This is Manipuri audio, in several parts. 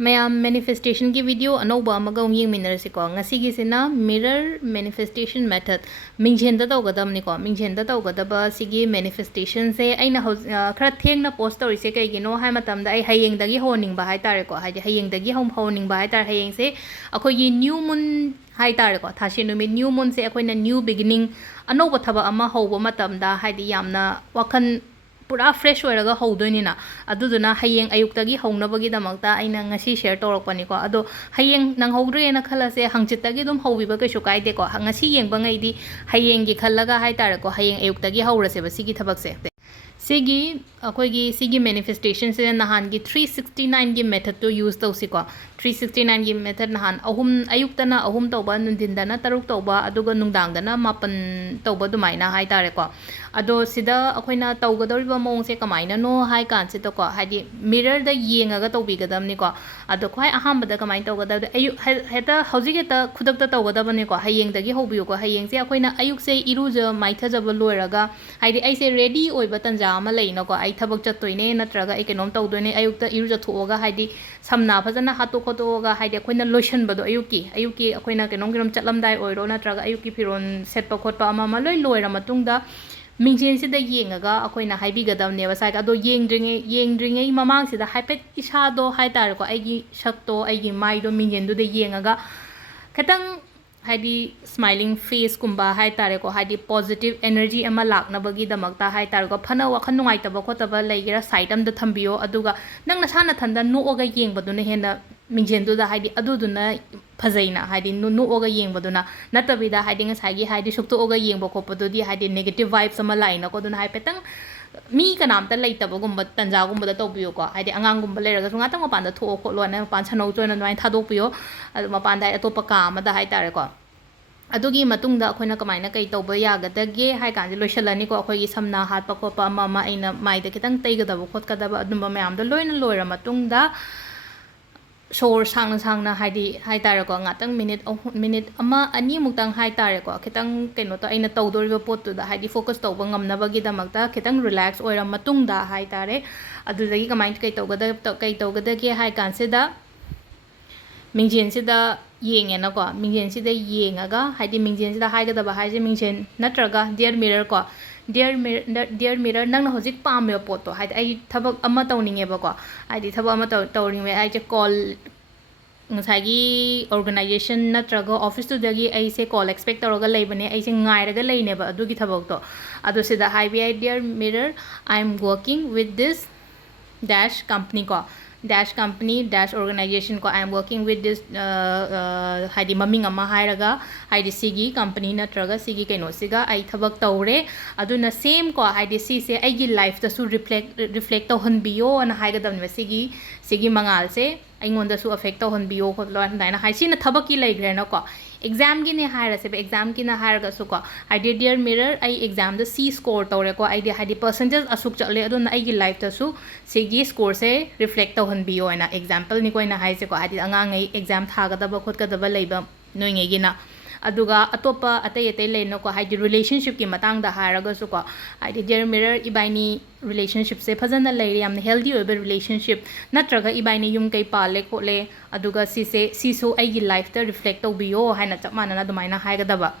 Mayam manifestation ki video anauba amaga yeng minarasi ko ngasigi sina mirror manifestation method mingjenda tawgadam ni ko mingjenda tawgadaba sigi manifestation se aina khara thengna post tori se kai gino hai matam da ai hayeng dagi honing ba hai tare ko hai hayeng dagi honing ba hai tar hayeng se akoi gi new moon hai tare ko thashi numit new moon se akoi na new beginning anauba thaba ama hoba matam da hai di yamna wakhan pura fresh oiraga haudoinina aduduna hayeng ayuktagi haunabagi damakta aina ngasi share torokpani ko ado hayeng nang haudrena khalase hangchitagi dum haubiba kaisu kaide ko ngasi yengba ngaidi hayeng gi khallaga haitare ko hayeng ayuktagi haurase ba sigi thabakse sigi akoigi sigi manifestation se nahan gi 369 gi method to use tausi ko 369 gi method nahan ahum ayuktana ahum tawba nundindana taruk tawba aduga nungdangdana mapan tawba dumaina haitare ko ado sida akoina tawgadoriba mong se kamaina no hai kan se to ko hadi mirror da yengaga tawbigadam ni ko ado khwai aham bada kamain tawgada ayu heta hojigeta khudakta tawgadaba ni ko hayeng dagi hobiyo ko hayeng se akoina ayuk se iruja maithajaba loiraga hadi ai se ready oiba tanja ama leina ko ai thabak chattoine natraga ai kenom tawdoine ayukta iruja thuoga hadi samna phajana hatu khotoga hadi akoina lotion bado ayuki akoina kenom chatlamdai oiro natraga ayuki firon setpa khotpa ama loi loira matungda mingjen sida yengaga akoina haibigadam ne wasai ado yengdringe mamang sida haipet isa do haitar ko aigi sakto aigi mai do mingjen do de yengaga katang haidi smiling face kumba haitare ko haidi positive energy ama lakna bagi damakta haitare ko phana wakhan nungai taba khotaba leigira side am da thambiyo aduga nang nasana thanda nooga yengbaduna hena mingjendu da haidi aduduna phajaina haidi nooga yengbaduna natabida haidi ngasagi haidi sukto oga yengba khopadu di haidi negative vibes ama laina ko duna haipetang mi kanamta leitabagumba tanjagumba da tawbiyo ko haidi angangumba leiraga sunga tang mapanda tho kholo na mapan chanau joina noi thadokpiyo adu mapanda atopa ka ama da haitare ko adugi matungda akoina kamaina kai tawba yagadage hai kanji loishalani ko akoi samna hatpa khopa ama aina maida kitang taigadaba khotkadaba adumba mayam da loina loira matungda shor sangna haidi haitare ko ngatang minute ama ani muktang haitare ko kitang keno to aina tawdoriba pottu da haidi focus tawba ngamnabagi damakta kitang relax oira matungda haitare adudagi kamain kai tawgada ge hai kansida mingjen sida yengena ko mingjen sida yengaga haidi mingjen sida haigadaba haije mingjen natraga dear mirror ko dear mirror nang na hojik pambe poto haidi ai thabak ama tawninge ba ko haidi thabak ama tawringe ai je call ngasagi organization natraga office to dagi ai se call expect tawraga leibane ai se ngairaga leine ba adugi thabak to adu sida haibi ai dear mirror I am working with this dash company ko dash company dash organization ko I am working with this haidi maming ama hairaga haidi sigi company natraga sigi kaino siga ai thabak tawre aduna same ko haidi si se aigi life da su reflect tawhan biyo na haigadam ne sigi mangal se aingonda su affect tawhan biyo ko lo daina hai sina thabaki leigre na ko exam gi ne haira se exam gi na hairaga su ko haidi dear mirror ai exam da C score tawre ko ai haidi percentage asuk chale aduna aigi life da su sigi score se reflect tawhan biyo na example ni ko ina hai se ko haidi angangai exam thagadaba khotkadaba leiba noingai gi na aduga atopa atay leino ko haidi relationship ki matang da haraga su ko haidi dear mirror ibaini relationship se phajana leire yamna healthy oiba relationship natraga ibaini yum kai pale khole aduga siso aigi life ta reflect tawbiyo haina chapmana na dumaina haigadaba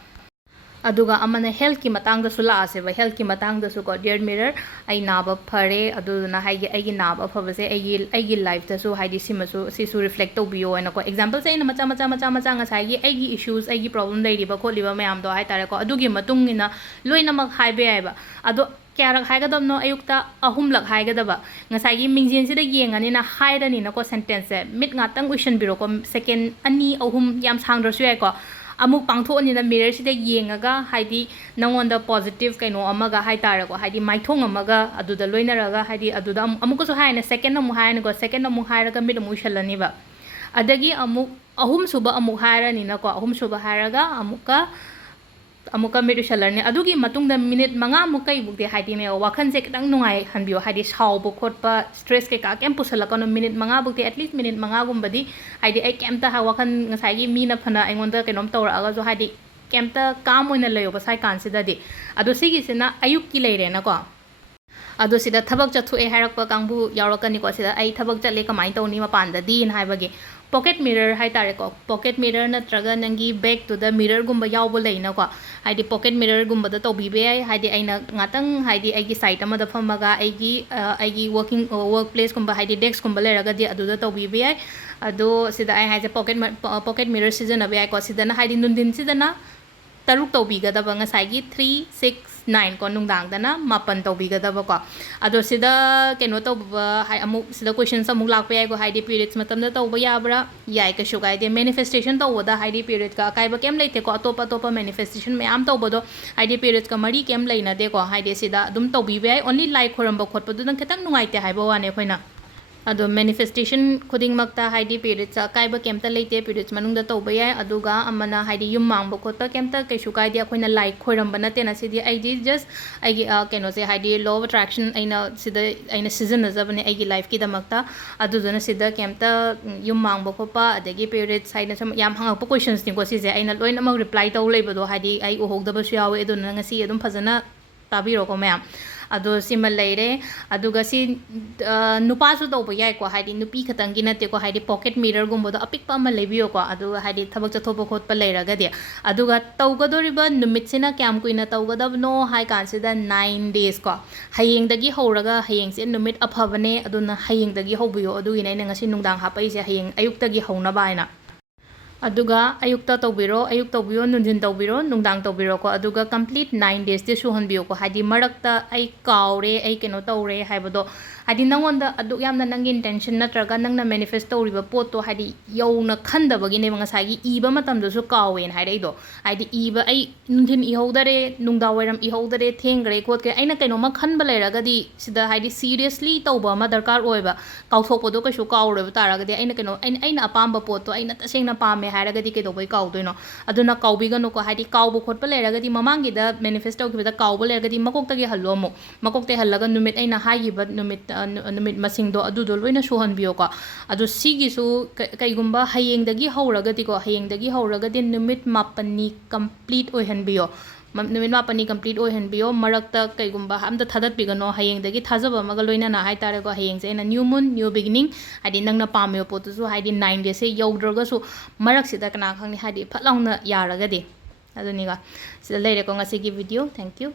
aduga amana health ki matang da sula ase ba health ki matang da su ko dear mirror ai naba phare aduna aigi naba phabase aigi life da su haidi sisu reflect tawbiyo na ko example sai na macha ngasai gi aigi issues aigi problem dai riba kholiba mayam do hai tare ko adugi matung ina loina mak haibe ai ba ado kyarak haigadam no ayukta ahumlak haigadaba ngasai gi mingjen sida yengani na hairani na ko sentence mit ngatang question biro ko second ani ahum yam sangdrasu ai ko amuk pangthoni na mirror sida yengaga haidi nangonda positive kaino amaga haitare ko haidi maithong amaga aduda loinaraga haidi aduda amuko so haina second amu haina ko second amu hairaga mid amu shalani ba adagi amuk ahum suba amuk hairani na ko ahum suba hairaga amuka mid shalani adugi matungda minute manga mukai bukte haidi ne wakhan se kadang nungai hanbiyo haidi shaubo khotpa stress ke ka kem pusalaka no minute manga bukte at least minute manga gumbadi haidi ai kemta ha wakhan ngasai gi mina phana aingonda kenom tawra aga jo haidi kemta kam oina leyo ba sai kan sida di adu sigi sina ayuk ki leire na ko ꯑꯗꯣ ꯁꯤꯗ ꯊꯕꯛ ꯆꯠꯊꯣꯛꯑꯦ ꯍꯥꯏꯔꯛꯄ ꯀꯥꯡꯕꯨ ꯌꯥꯎꯔꯛꯀꯅꯤꯀꯣ ꯁꯤꯗ ꯑꯩ ꯊꯕꯛ ꯆꯠꯂꯦ ꯀꯃꯥꯏꯅ ꯇꯧꯅꯤ ꯃꯄꯥꯟꯗꯗꯤꯅ ꯍꯥꯏꯕꯒꯤ pocket mirror ꯍꯥꯏꯇꯥꯔꯦꯀꯣ pocket mirror ꯅꯠꯇ꯭ꯔꯒ ꯅꯪꯒꯤ ꯕꯦꯛꯇꯨꯗ ꯃꯤꯔꯔꯒꯨꯝꯕ ꯌꯥꯎꯕ ꯂꯩꯅꯀꯣ ꯍꯥꯏꯗꯤ pocket mirrorꯒꯨꯝꯕꯗ ꯇꯧꯕꯤꯕ ꯌꯥꯏ ꯍꯥꯏꯗꯤ ꯑꯩꯅ ꯉꯥꯛꯇꯪ ꯍꯥꯏꯗꯤ ꯑꯩꯒꯤ ꯁꯥꯏꯠ ꯑꯃꯗ ꯐꯝꯃꯒ ꯑꯩꯒꯤ ꯋꯔꯛ ꯄ꯭ꯂꯦꯁꯀꯨꯝꯕ ꯍꯥꯏꯗꯤ ꯗꯦꯛꯁꯀꯨꯝꯕ ꯂꯩꯔꯒꯗꯤ ꯑꯗꯨꯗ ꯇꯧꯕꯤꯕ ꯌꯥꯏ ꯑꯗꯣ ꯁꯤꯗ ꯑꯩ ꯍꯥꯏꯁꯦ pocket mirror ꯁꯤꯖꯤꯟꯅꯕ ꯌꯥꯏꯀꯣ ꯁꯤꯗꯅ ꯍꯥꯏꯗꯤ ꯅꯨꯡꯊꯤꯟꯁꯤꯗꯅ ꯇꯔꯨꯛ ꯇꯧꯕꯤꯒꯗꯕ ꯉꯁꯥꯏꯒꯤ 3 6 9 ꯀꯣ ꯅꯨꯡꯗꯥꯡꯗꯅ 7 ꯇꯧꯕꯤꯒꯗꯕ ꯀꯣ ꯑꯗꯣ ꯁꯤꯗ ꯀꯩꯅꯣ ꯇꯧꯕ ꯑꯃꯨꯛ ꯁꯤꯗ ꯀ꯭ꯋꯦꯁꯟꯁ ꯑꯃꯨꯛ ꯂꯥꯛꯄ ꯌꯥꯏꯀꯣ ꯍꯥꯏꯗꯤ ꯄꯤꯔꯤꯌड्स ꯃꯇꯝꯗ ꯇꯧꯕ ꯌꯥꯕ꯭ꯔꯥ ꯌꯥꯏ ꯀꯩꯁꯨ ꯀꯥꯏꯗꯦ ꯃꯦꯅꯤꯐꯦꯁꯇꯦꯁꯟ ꯇꯧꯕꯗ ꯍꯥꯏꯗꯤ ꯄꯤꯔꯤꯌड्ꯁꯀ ꯑꯀꯥꯏꯕ ꯀꯩꯝ ꯂꯩꯇꯦꯀꯣ ꯑꯇꯣꯞꯄ ꯃꯦꯅꯤꯐꯦꯁꯇꯦꯁꯟ ꯃꯌꯥꯝ ꯇꯧꯕꯗꯣ ꯍꯥꯏꯗꯤ ꯄꯤꯔꯤꯌड्ꯁꯀ ꯃꯔꯤ ꯀꯩꯝ ꯂꯩꯅꯗꯦꯀꯣ ꯍꯥꯏꯗꯤ ꯁꯤꯗ ꯑꯗꯨꯝ ꯇꯧꯕꯤꯕ ꯌꯥꯏ ꯑꯣꯟꯂꯤ ꯂꯥꯏ ꯈꯣꯏꯔꯝꯕ ꯈꯣꯠꯄꯗꯨꯅ ꯈꯤꯇꯪ ꯅꯨꯡꯉꯥꯏꯇꯦ ꯍꯥꯏꯕ ꯋꯥꯅꯦ ꯑꯩꯈꯣꯏꯅ ꯑꯗꯣ ꯃꯦꯅꯤꯐꯦꯁꯇꯦꯁꯟ ꯈꯨꯗꯤꯡꯃꯛꯇ ꯍꯥꯏꯗꯤ ꯄꯤꯔꯤꯌड्ꯁ ꯑꯀꯥꯏꯕ ꯀꯩꯝꯇ ꯂꯩꯇꯦ ꯄꯤꯔꯤꯌड्ꯁ ꯃꯅꯨꯡꯗ ꯇꯧꯕ ꯌꯥꯏ ꯑꯗꯨꯒ ꯑꯃꯅ ꯍꯥꯏꯗꯤ ꯌꯨꯝ ꯃꯥꯡꯕ ꯈꯣꯠꯄ ꯀꯩꯝꯇ ꯀꯩꯁꯨ ꯀꯥꯏꯗे ꯑꯩꯈꯣꯏꯅ ꯂꯥꯏ ꯈꯣꯏꯔꯝꯕ ꯅꯠꯇꯦꯅ ꯁꯤꯗꯤ ꯑꯩꯗꯤ ꯖꯁ ꯑꯩꯒꯤ ꯀꯩꯅꯣꯁꯦ ꯍꯥꯏꯗꯤ ꯂꯣ ꯑꯣꯐ ꯑꯦꯇ꯭ꯔꯦꯛꯁꯟ ꯁꯤꯗ ꯑꯩꯅ ꯁꯤꯖꯤꯟꯅꯖꯕꯅꯦ ꯑꯩꯒꯤ ꯂꯥꯏꯐꯀꯤꯗꯃꯛꯇ ꯑꯗꯨꯗꯨꯅ ꯁꯤꯗ ꯀꯩꯝꯇ ꯌꯨꯝ ꯃꯥꯡꯕ ꯈꯣꯠꯄ ꯑꯗꯒꯤ ꯄꯤꯔꯤꯌड्ꯁ ꯍꯥꯏꯅ ꯁꯨꯝ ꯌꯥꯝ ꯍꯪꯉꯛꯄ ꯀ꯭ꯋꯦꯁꯟꯁꯅꯤꯀꯣ ꯁꯤꯁꯦ ꯑꯩꯅ ꯂꯣꯏꯅꯃꯛ ꯔꯤꯄ꯭ꯂꯥꯏ ꯇꯧ ꯂꯩꯕꯗꯣ ꯍꯥꯏꯗꯤ ꯑꯩ ꯎꯍꯧꯗꯕꯁꯨ ꯌꯥꯎꯋꯦ ꯑꯗꯨꯅ ꯉꯁꯤ ꯑꯗꯨꯝ ꯐꯖꯅ ꯇꯥꯕꯤꯔꯣꯀꯣ ꯃꯌꯥꯝ ꯑꯗꯣ ꯁꯤꯃ ꯂꯩꯔꯦ ꯑꯗꯨꯒ ꯁꯤ नुपासु तौब याइको हाइदि नुपी खतंगी नतेको हाइदि पॉकेट मिररगुम्बदो अपिकपा अमा लेबियोको अदुगा हाइदि थबक चथोप खोटपा लेरगदि अदुगा तौगदोरिबा नुमितसिना क्याम कुइना तौगदबनो हाइ कानसिदा 9 days को हयेंगदगी हौरगा हयेंगसे नुमित अफबने अदुना हयेंगदगी हौबियो अदुगिना आइना ngasi नुंगदांग हापैसे हयेंग अयुक्तगी हौनबा हाइना अदुगा अयुक्ता तौबिरो अयुक तौबियो नुंजिन तौबिरो नुंगदांग तौबिरो को अदुगा कंप्लीट 9 days दे सुहनबियो को हाइदि मरक्ता आई काउरे आई केनो तौरे हाइबदो हाइदि नंगोंदा अदुक यामना नंगी इंटेंशन नत्रगा नंगना मैनिफेस्ट तौरिबा पोतो हाइदि यौना खंदबगिने ngसागी इबा मतमदसु कावेन हाइदैदो हाइदि इबा आई नुंजिन इहौदरे नुंगदा वैरम इहौदरे थेंगरे कोतके आइना कैनोमा खनबा लेरगदि सिदा हाइदि सीरियसली तौबा अमा दरकार ओइबा काउथोकपदो कैसु काउरेबा तारगदि आइना कैनो आइना अपाम्बा पोतो आइना तसेंगना पामे हाइरगदि केदोबै काउदोइनो अदुना काउबिगनुको हाइदि काउबो खोटपा लेरगदि ममांगिदा मैनिफेस्ट तौगिबदा काउबा लेरगदि मकोक्तगी हल्लो अमु मकोक्ते हल्लगा नुमित आइना हाइगिबा नुमित मसिंगदो अदुदो लोइना सुहनबियोको अदु सिगिसु कैगुम्बा हयेंगदगी हौरगदिको हयेंगदगी हौरगदि नुमित मापनी कंप्लीट ओइहनबियो नुमित मापनी कंप्लीट ओइहनबियो मरक्ता कैगुम्बा हमदा थादतबिगनो हयेंगदगी थाजबा अमगा लोइना हाइतारेको हयेंगसे आइना न्यू मून न्यू बिगिनिंग हाइदि नंगना पामियो पोतुसु हाइदि 9 days से यौद्रगसु मरक्सिदा कना खंगनि हाइदि फलाउना यारगदि अदुनिगा सिदा लेरेको ngasi वीडियो थैंक यू